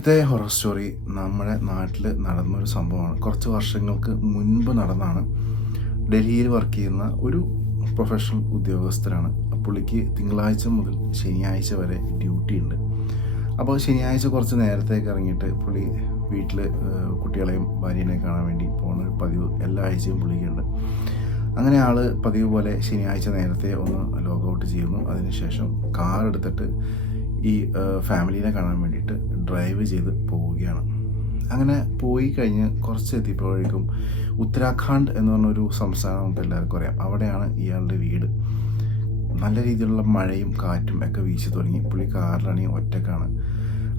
ഇന്നത്തെ horror story നമ്മുടെ നാട്ടിൽ നടന്നൊരു സംഭവമാണ്. കുറച്ച് വർഷങ്ങൾക്ക് മുൻപ് നടന്നാണ്. ഡൽഹിയിൽ വർക്ക് ചെയ്യുന്ന ഒരു പ്രൊഫഷണൽ ഉദ്യോഗസ്ഥരാണ്. പുള്ളിക്ക് തിങ്കളാഴ്ച മുതൽ ശനിയാഴ്ച വരെ ഡ്യൂട്ടി ഉണ്ട്. അപ്പോൾ ശനിയാഴ്ച കുറച്ച് നേരത്തേക്ക് ഇറങ്ങിയിട്ട് പുള്ളി വീട്ടിൽ കുട്ടികളെയും ഭാര്യനെയും കാണാൻ വേണ്ടി പോകുന്ന ഒരു പതിവ് എല്ലാ ആഴ്ചയും പുള്ളിക്കുണ്ട്. അങ്ങനെ ആൾ പതിവ് പോലെ ശനിയാഴ്ച നേരത്തെ ഒന്ന് ലോഗ് ഔട്ട് ചെയ്യുന്നു. അതിനുശേഷം കാർ എടുത്തിട്ട് ഈ ഫാമിലീനെ കാണാൻ വേണ്ടിയിട്ട് ഡ്രൈവ് ചെയ്ത് പോവുകയാണ്. അങ്ങനെ പോയി കഴിഞ്ഞ് കുറച്ച് എത്തിയപ്പോഴേക്കും ഉത്തരാഖണ്ഡ് എന്ന് പറഞ്ഞൊരു സംസ്ഥാനം നമുക്ക് എല്ലാവർക്കും അറിയാം. അവിടെയാണ് ഇയാളുടെ വീട്. നല്ല രീതിയിലുള്ള മഴയും കാറ്റും ഒക്കെ വീശി തുടങ്ങി. പുള്ളി കാറിലാണെങ്കിൽ ഒറ്റക്കാണ്.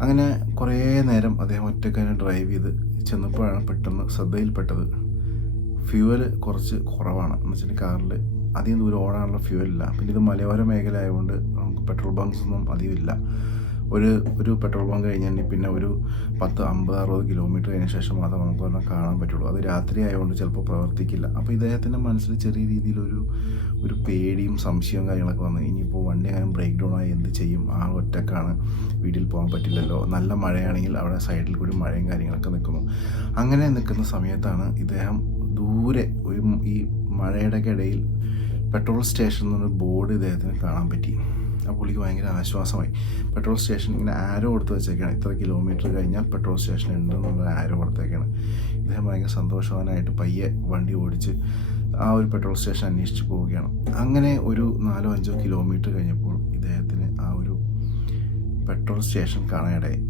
അങ്ങനെ കുറേ നേരം അദ്ദേഹം ഒറ്റക്കാനെ ഡ്രൈവ് ചെയ്ത് ചെന്നപ്പോഴാണ് പെട്ടെന്ന് ശ്രദ്ധയിൽപ്പെട്ടത് ഫ്യൂവൽ കുറച്ച് കുറവാണ്. എന്ന് വെച്ചിട്ടുണ്ടെങ്കിൽ കാറിൽ അധികം ദൂരം ഓടാനുള്ള ഫ്യൂവലില്ല. പിന്നെ ഇത് മലയോര മേഖല ആയതുകൊണ്ട് നമുക്ക് പെട്രോൾ ബങ്ക്സ് ഒന്നും അധികം ഇല്ല. ഒരു പെട്രോൾ ബങ്ക് കഴിഞ്ഞാൽ പിന്നെ ഒരു 10-50-60 കിലോമീറ്റർ കഴിഞ്ഞ ശേഷം മാത്രമേ നമുക്ക് ഒരെണ്ണം കാണാൻ പറ്റുള്ളൂ. അത് രാത്രി ആയതുകൊണ്ട് ചിലപ്പോൾ പ്രവർത്തിക്കില്ല. അപ്പോൾ ഇദ്ദേഹത്തിൻ്റെ മനസ്സിൽ ചെറിയ രീതിയിലൊരു പേടിയും സംശയവും കാര്യങ്ങളൊക്കെ വന്നു. ഇനിയിപ്പോൾ വണ്ടി അങ്ങനെ ബ്രേക്ക് ഡൗൺ ആയി എന്ത് ചെയ്യും? ആ ഒറ്റക്കാണ്, വീട്ടിൽ പോകാൻ പറ്റില്ലല്ലോ. നല്ല മഴയാണെങ്കിൽ അവിടെ സൈഡിൽ കൂടി മഴയും കാര്യങ്ങളൊക്കെ നിൽക്കുന്നു. അങ്ങനെ നിൽക്കുന്ന സമയത്താണ് ഇദ്ദേഹം ദൂരെ ഈ മഴയുടെ ഇടയിൽ പെട്രോൾ സ്റ്റേഷൻ എന്നൊരു ബോർഡ് ഇദ്ദേഹത്തിന് കാണാൻ പറ്റി. ആ പുള്ളിക്ക് ഭയങ്കര ആശ്വാസമായി. പെട്രോൾ സ്റ്റേഷൻ ഇങ്ങനെ ആരോ കൊടുത്ത് വെച്ചേക്കാണ്. ഇത്ര കിലോമീറ്റർ കഴിഞ്ഞാൽ പെട്രോൾ സ്റ്റേഷൻ ഉണ്ട് എന്നുള്ള ആരോ കൊടുത്തേക്കാണ്. ഇദ്ദേഹം ഭയങ്കര സന്തോഷവാനായിട്ട് പയ്യെ വണ്ടി ഓടിച്ച് ആ ഒരു പെട്രോൾ സ്റ്റേഷൻ അന്വേഷിച്ച് പോവുകയാണ്. അങ്ങനെ ഒരു 4-5 കിലോമീറ്റർ കഴിഞ്ഞപ്പോൾ ഇദ്ദേഹത്തിന് ആ ഒരു പെട്രോൾ സ്റ്റേഷൻ കാണാനിടയായി.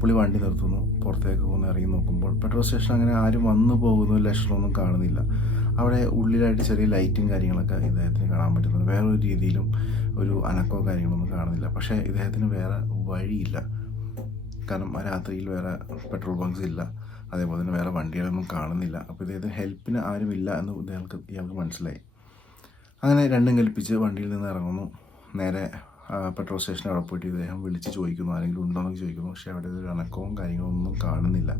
പുള്ളി വണ്ടി നിർത്തുന്നു. പുറത്തേക്ക് ഒന്ന് ഇറങ്ങി നോക്കുമ്പോൾ പെട്രോൾ സ്റ്റേഷൻ അങ്ങനെ ആരും വന്നു പോകുന്ന ലക്ഷണമൊന്നും കാണുന്നില്ല. അവിടെ ഉള്ളിലായിട്ട് ചെറിയ ലൈറ്റും കാര്യങ്ങളൊക്കെ ഇദ്ദേഹത്തിന് കാണാൻ പറ്റുന്നുണ്ട്. വേറൊരു രീതിയിലും ഒരു അനക്കോ കാര്യങ്ങളൊന്നും കാണുന്നില്ല. പക്ഷേ ഇദ്ദേഹത്തിന് വേറെ വഴിയില്ല. കാരണം ആ രാത്രിയിൽ വേറെ പെട്രോൾ ബങ്ക്സ് ഇല്ല, അതേപോലെ തന്നെ വേറെ വണ്ടികളൊന്നും കാണുന്നില്ല. അപ്പോൾ ഇദ്ദേഹത്തിന് ഹെൽപ്പിന് ആരുമില്ല എന്ന് ഇയാൾക്ക് മനസ്സിലായി. അങ്ങനെ രണ്ടും കൽപ്പിച്ച് വണ്ടിയിൽ നിന്ന് ഇറങ്ങുന്നു. നേരെ പെട്രോൾ സ്റ്റേഷനിൽ അവിടെ പോയിട്ട് ഇദ്ദേഹം വിളിച്ച് ചോദിക്കുന്നു, ആരെങ്കിലും ഉണ്ടോ എന്നൊക്കെ ചോദിക്കുന്നു. പക്ഷേ അവിടെ ഒരു അനക്കവും കാര്യങ്ങളൊന്നും കാണുന്നില്ല.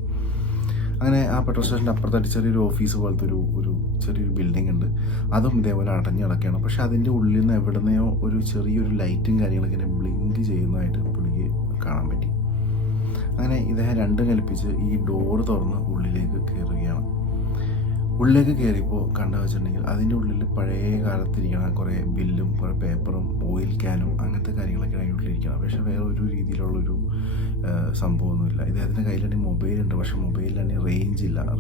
അങ്ങനെ ആ പെട്രോൾ സ്റ്റേഷൻ്റെ അപ്പുറത്തായിട്ട് ചെറിയൊരു ഓഫീസ് പോലത്തെ ഒരു ചെറിയൊരു ബിൽഡിംഗ് ഉണ്ട്. അതും ഇതേപോലെ അടഞ്ഞു കിടക്കുകയാണ്. പക്ഷേ അതിൻ്റെ ഉള്ളിൽ നിന്ന് എവിടുന്നെയോ ഒരു ചെറിയൊരു ലൈറ്റും കാര്യങ്ങളൊക്കെ ഇങ്ങനെ ബ്ലിങ്ക് ചെയ്യുന്നതായിട്ട് പുള്ളിക്ക് കാണാൻ പറ്റി. അങ്ങനെ ഇദ്ദേഹം രണ്ടും കൽപ്പിച്ച് ഈ ഡോറ് തുറന്ന് ഉള്ളിലേക്ക് കയറുകയാണ്. ഉള്ളിലേക്ക് കയറിയപ്പോൾ കണ്ടു വെച്ചിട്ടുണ്ടെങ്കിൽ അതിൻ്റെ ഉള്ളിൽ പഴയ കാലത്തിരിക്കണ കുറേ ബില്ലും കുറേ പേപ്പറും ഓയിൽ ക്യാനും അങ്ങനത്തെ കാര്യങ്ങളൊക്കെ അതിൻ്റെ ഉള്ളിലിരിക്കണം. പക്ഷേ വേറെ ഒരു രീതിയിലുള്ളൊരു സംഭവമൊന്നുമില്ല. ഇദ്ദേഹത്തിൻ്റെ കയ്യിലാണെങ്കിൽ മൊബൈലുണ്ട്. പക്ഷേ മൊബൈലിലാണെങ്കിൽ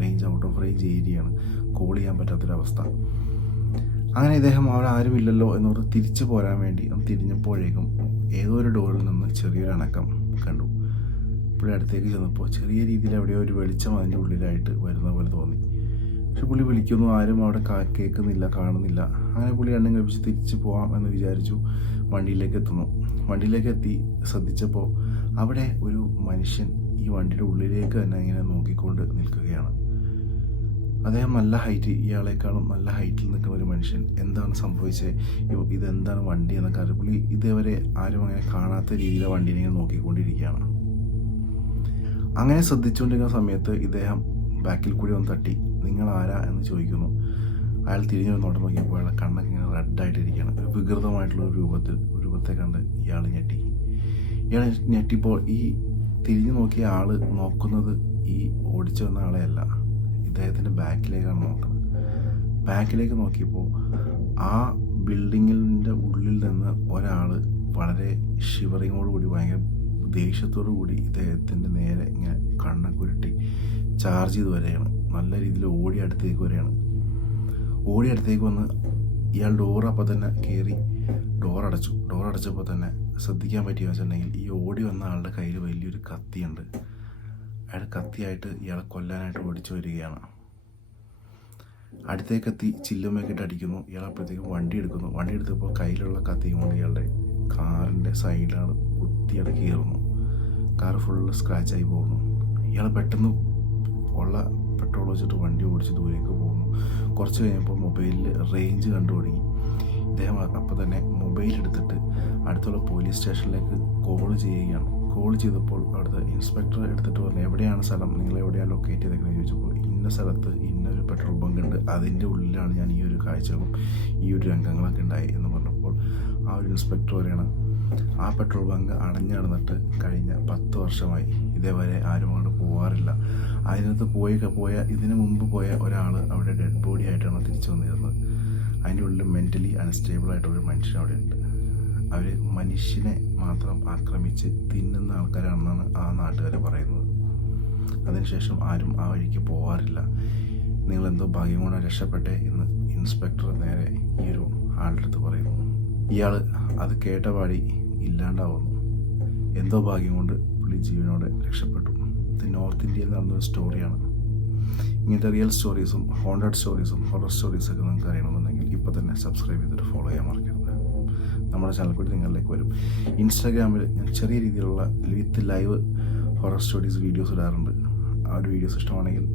റേഞ്ച് ഔട്ട് ഓഫ് റേഞ്ച് ഏരിയയാണ്. കോൾ ചെയ്യാൻ പറ്റാത്തൊരവസ്ഥ. അങ്ങനെ ഇദ്ദേഹം അവിടെ ആരുമില്ലല്ലോ എന്നോർത്ത് തിരിച്ചു പോരാൻ വേണ്ടി തിരിഞ്ഞപ്പോഴേക്കും ഏതോ ഒരു ഡോറിൽ നിന്ന് ചെറിയൊരു അനക്കം കണ്ടു. പുള്ളി അടുത്തേക്ക് ചെന്നപ്പോൾ ചെറിയ രീതിയിൽ എവിടെയോ ഒരു വെളിച്ചം അതിൻ്റെ ഉള്ളിലായിട്ട് വരുന്ന പോലെ തോന്നി. പക്ഷെ പുള്ളി വിളിക്കുന്നു, ആരും അവിടെ കേൾക്കുന്നില്ല, കാണുന്നില്ല. അങ്ങനെ പുള്ളി രണ്ടും കഴിപ്പിച്ച് തിരിച്ച് പോകാം എന്ന് വിചാരിച്ചു. വണ്ടിയിലേക്ക് എത്തി ശ്രദ്ധിച്ചപ്പോൾ അവിടെ ഒരു മനുഷ്യൻ ഈ വണ്ടിയുടെ ഉള്ളിലേക്ക് തന്നെ ഇങ്ങനെ നോക്കിക്കൊണ്ട് നിൽക്കുകയാണ്. അദ്ദേഹം നല്ല ഹൈറ്റ്, ഇയാളെക്കാളും നല്ല ഹൈറ്റിൽ നിൽക്കുന്ന ഒരു മനുഷ്യൻ. എന്താണ് സംഭവിച്ചത്, ഇതെന്താണ് വണ്ടി എന്നൊക്കെ അറിയാം. പുള്ളി ഇതേവരെ ആരും അങ്ങനെ കാണാത്ത രീതിയിൽ വണ്ടീനെ ഇങ്ങനെ നോക്കിക്കൊണ്ടിരിക്കുകയാണ്. അങ്ങനെ ശ്രദ്ധിച്ചുകൊണ്ടിരിക്കുന്ന സമയത്ത് ഇദ്ദേഹം ബാക്കിൽ കൂടി ഒന്ന് തട്ടി, നിങ്ങൾ ആരാ എന്ന് ചോദിക്കുന്നു. അയാൾ തിരിഞ്ഞു നോട്ടം നോക്കിയപ്പോൾ അയാളെ കണ്ണൊക്കെ ഇങ്ങനെ റെഡായിട്ടിരിക്കുകയാണ്. ഒരു വികൃതമായിട്ടുള്ള രൂപത്തെ കണ്ട് ഇയാൾ ഞെട്ടിപ്പോൾ ഈ തിരിഞ്ഞു നോക്കിയ ആൾ നോക്കുന്നത് ഈ ഓടിച്ചു വന്ന ആളെയല്ല, ഇദ്ദേഹത്തിൻ്റെ ബാക്കിലേക്കാണ് നോക്കുന്നത്. ബാക്കിലേക്ക് നോക്കിയപ്പോൾ ആ ബിൽഡിങ്ങിൻ്റെ ഉള്ളിൽ നിന്ന് ഒരാൾ വളരെ ഷിവറിങ്ങോടുകൂടി ഭയങ്കര ദേഷ്യത്തോടു കൂടി ഇദ്ദേഹത്തിൻ്റെ നേരെ ഇങ്ങനെ കണ്ണൊക്കെ ഉരുട്ടി ചാർജ് ചെയ്ത് വരികയാണ്. നല്ല രീതിയിൽ ഓടി അടുത്തേക്ക് വന്ന് ഇയാൾ ഡോർ അപ്പോൾ തന്നെ കയറി ഡോറടച്ചപ്പോൾ തന്നെ ശ്രദ്ധിക്കാൻ പറ്റിയെന്ന് വെച്ചിട്ടുണ്ടെങ്കിൽ ഈ ഓടി വന്ന ആളുടെ കയ്യിൽ വലിയൊരു കത്തിയുണ്ട്. അയാൾ കത്തിയായിട്ട് ഇയാളെ കൊല്ലാനായിട്ട് ഓടിച്ചു വരികയാണ്. അടുത്തേക്കെത്തി ചില്ലുമേക്കിട്ട് അടിക്കുന്നു. ഇയാൾ അപ്പോഴത്തേക്കും വണ്ടി എടുത്തപ്പോൾ കയ്യിലുള്ള കത്തിയും കൊണ്ട് ഇയാളുടെ കാറിൻ്റെ സൈഡിലാണ് കുത്തിയാൾ കയറുന്നു. കാർ ഫുള്ള് സ്ക്രാച്ചായി പോകുന്നു. ഇയാൾ പെട്ടെന്ന് ഉള്ള പെട്രോൾ വെച്ചിട്ട് വണ്ടി ഓടിച്ച് ദൂരേക്ക് പോകുന്നു. കുറച്ച് കഴിഞ്ഞപ്പോൾ മൊബൈലിൽ റേഞ്ച് കണ്ടു തുടങ്ങി. ഇദ്ദേഹം അപ്പോൾ തന്നെ മൊബൈൽ എടുത്തിട്ട് അടുത്തുള്ള പോലീസ് സ്റ്റേഷനിലേക്ക് കോൾ ചെയ്തപ്പോൾ അവിടുത്തെ ഇൻസ്പെക്ടർ എടുത്തിട്ട് പറഞ്ഞു, എവിടെയാണ് സ്ഥലം, നിങ്ങൾ എവിടെയാണ് ലൊക്കേറ്റ് ചെയ്തേക്കുന്നത് ചോദിച്ചപ്പോൾ ഇന്ന സ്ഥലത്ത് ഇന്നൊരു പെട്രോൾ ബങ്ക് ഉണ്ട്, അതിൻ്റെ ഉള്ളിലാണ് ഞാൻ ഈ ഒരു കാഴ്ചകളും ഈ ഒരു രംഗങ്ങളൊക്കെ ഉണ്ടായി എന്ന് പറഞ്ഞപ്പോൾ ആ ഒരു ഇൻസ്പെക്ടർ പറയണം, ആ പെട്രോൾ ബങ്ക് അടഞ്ഞു കിടന്നിട്ട് കഴിഞ്ഞ 10 വർഷമായി. ഇതേവരെ ആരും അങ്ങോട്ട് പോകാറില്ല. അതിനകത്ത് പോയ ഇതിനു മുമ്പ് പോയ ഒരാൾ അവിടെ ഡെഡ് ബോഡി ആയിട്ടാണ് തിരിച്ചു വന്നിരുന്നത്. അതിൻ്റെ ഉള്ളിൽ മെൻ്റലി അൺസ്റ്റേബിളായിട്ടൊരു മനുഷ്യൻ അവിടെ ഉണ്ട്. അവർ മനുഷ്യനെ മാത്രം ആക്രമിച്ച് തിന്നുന്ന ആൾക്കാരാണെന്നാണ് ആ നാട്ടുകാർ പറയുന്നത്. അതിനുശേഷം ആരും ആ വഴിക്ക് പോകാറില്ല. നിങ്ങളെന്തോ ഭാഗ്യം കൊണ്ട് രക്ഷപ്പെട്ടെ എന്ന് ഇൻസ്പെക്ടർ നേരെ ഈ ഒരു ആളുടെ അടുത്ത് പറയുന്നു. ഇയാൾ അത് കേട്ട പാടി ഇല്ലാണ്ടാവുന്നു. എന്തോ ഭാഗ്യം കൊണ്ട് പുള്ളി ജീവനോടെ രക്ഷപ്പെട്ടു. ഇത് നോർത്ത് ഇന്ത്യയിൽ നടന്നൊരു സ്റ്റോറിയാണ്. ഇങ്ങനത്തെ റിയൽ സ്റ്റോറീസും ഹോണ്ടഡ് സ്റ്റോറീസും ഹൊറർ സ്റ്റോറീസൊക്കെ നിങ്ങൾക്ക് അറിയണമെന്നുണ്ടെങ്കിൽ ഇപ്പോൾ തന്നെ സബ്സ്ക്രൈബ് ചെയ്തിട്ട് ഫോളോ ചെയ്യാൻ മറക്കരുത്. നമ്മുടെ ചാനൽ കൂടി നിങ്ങളിലേക്ക് വരും. ഇൻസ്റ്റാഗ്രാമിൽ ഞാൻ ചെറിയ രീതിയിലുള്ള വിത്ത് ലൈവ് ഹൊറർ സ്റ്റോറീസ് വീഡിയോസ് ഇടാറുണ്ട്. ആ ഒരു വീഡിയോസ് ഇഷ്ടമാണെങ്കിൽ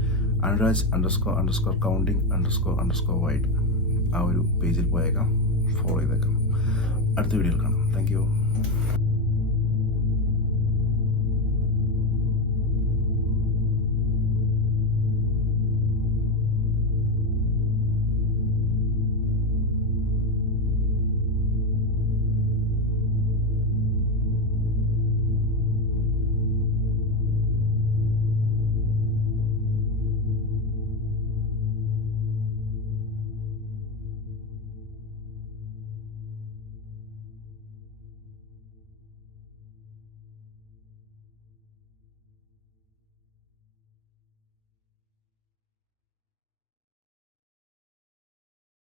Anuraj__counting__wide ആ ഒരു പേജിൽ പോയേക്കാം, ഫോളോ ചെയ്തേക്കാം. അടുത്ത വീഡിയോയിൽ കാണാം. Thank you.